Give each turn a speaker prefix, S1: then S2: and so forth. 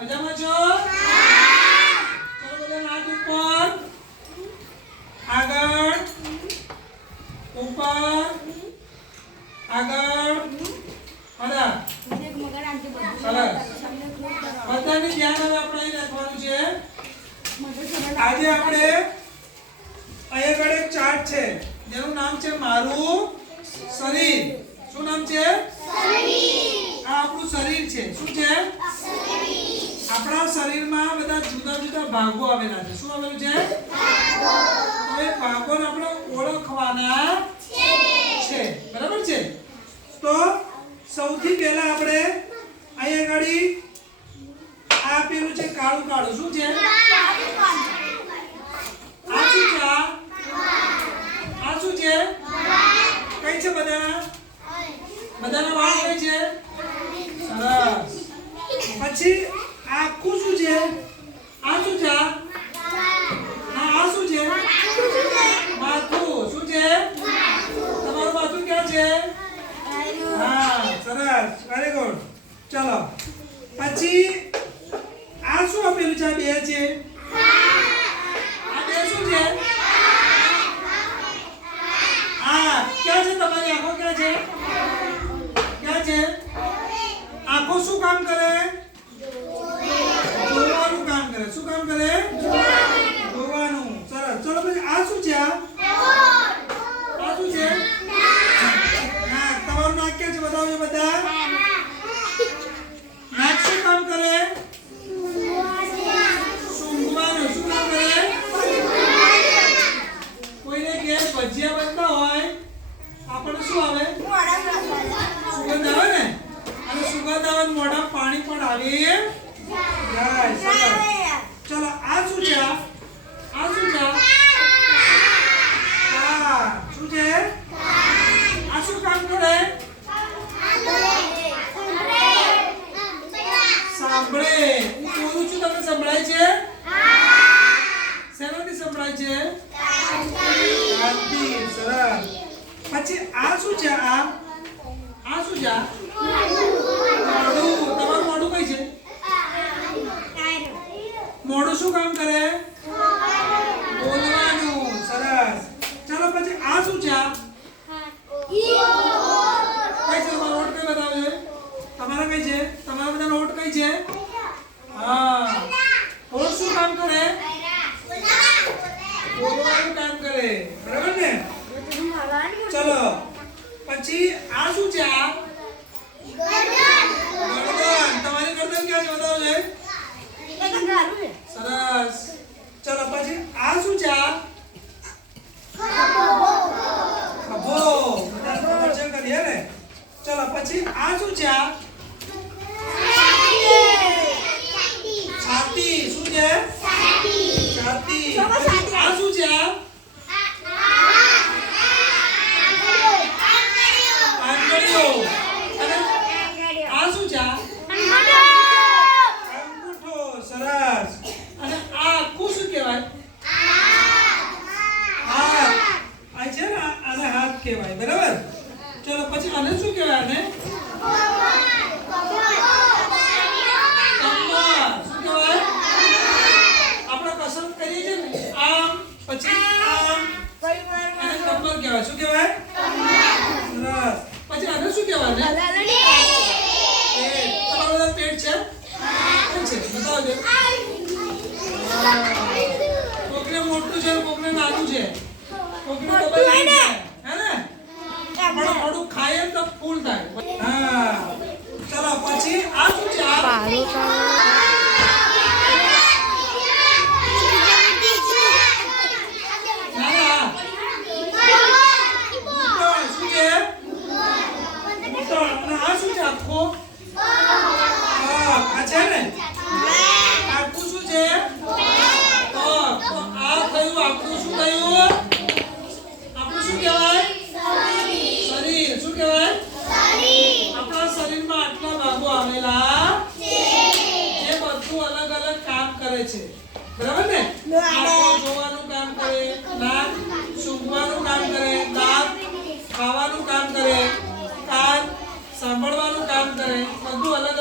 S1: મજામાં છો? બધા હાથ ઉપર. આગળ. ઉપર. આગળ. બધા. બધાને ધ્યાન હવે આપણે અહીં છે. આજે આપણે અહીંયા આગળ એક છે. જેનું નામ છે મારું શરીર. શું નામ છે? આ આપણું શરીર છે. શું છે? આપણા શરીરમાં બધા જુદા જુદા ભાગો આવેલા છે. શું આવેલું છે? તો એ ભાગોને આપણે ઓળખવાના છે. બરાબર છે? તો સૌથી પહેલા આપણે અહીંયા આગળ આ પેલું છે કાળું કાળું. શું છે? આ શું છે? આ? આ શું છે? કઈ છે બધા? બધાના વાળ કઈ છે? સરસ. પછી આખું શું છે આ શું છે હા, આ શું છે માથું શું છે તમારું માથું ક્યાં છે હા સરસ વેરી ગુડ ચલો પછી આ શું આપેલું છે આ બે છે આ બે શું છે આ ક્યાં છે તમારી આંખો ક્યાં છે ક્યાં છે આંખો શું કામ કરે જોવાનું કામ કરે શું કામ કરે જોવાનું સરસ ચલો પછી શું છે? છે તમારું નાક ક્યાં છે? બતાવજો બધા. નાક શું કામ કરે? સૂંઘવાનું શું કામ કરે? કોઈને ઘેર ભજીયા બનતા હોય આપણને શું આવે? સુગંધ આવે ને? અને સુગંધ આવે મોઢા પાણી પણ આવે જાય સરસ ચલો આ શું છે આ આ શું છે આ? આ શું છે આ શું કામ કરે સાંભળે. હું બોલું છું, તમને સંભળાય છે? શેનાથી સંભળાય છે? પછી આ શું છે આ? આ શું છે મોઢું. શું કામ કરે? બોલવાનું. સરસ. ચાલો પછી આ શું છે આ? કઈ છે? તમારો નોટ કઈ બતાવે તમારા કઈ છે? તમારા બધા નોટ છે? હા. હોઠ શું કામ કરે? બોલવાનું કામ કરે. બરાબર ને? ચલો. પછી આ શું છે આ? ગરદન. તમારી ગરદન પછી આ શું છે ને? ચલો, પછી આ શું છે છાતી શું છે? છાતી આ શું છે? આ અને આ શું છે? અંગૂઠો. સરસ. અને આ આખું શું કહેવાય? હાથ. આ છે ને આને હાથ કહેવાય બરાબર? ચલો પછી આને શું કહેવાય આને કમર શું કહેવાય આપણે કસરત કરીએ છીએ ને આમ પછી શું કહેવાય? સરસ પછી આને શું કહેવાય? પેટ. બધા પેટ છે? છે? મોટું છે, કોકને નાનું છે. કોકને ડબલ હે ને? પણ થોડું ને તો ફૂલ થાય. હા. ચલો, પછી આ શું છે નાના ઘૂંટણ શું છે ઘૂંટણ અને આ શું છે આખો પગ આ છે ને આખું શું છે પગ તો આ થયું આપણું શું થયું આપણું શું કહેવાય શરીર શું કહેવાય આપણા શરીરમાં આટલા ભાગો આવેલા જે બધું અલગ અલગ કામ કરે છે બરાબર ને? જોવાનું કામ કરે નાક સૂંઘવાનું કામ કરે દાંત ખાવાનું કામ કરે કાન સાંભળવાનું કામ કરે બધું અલગ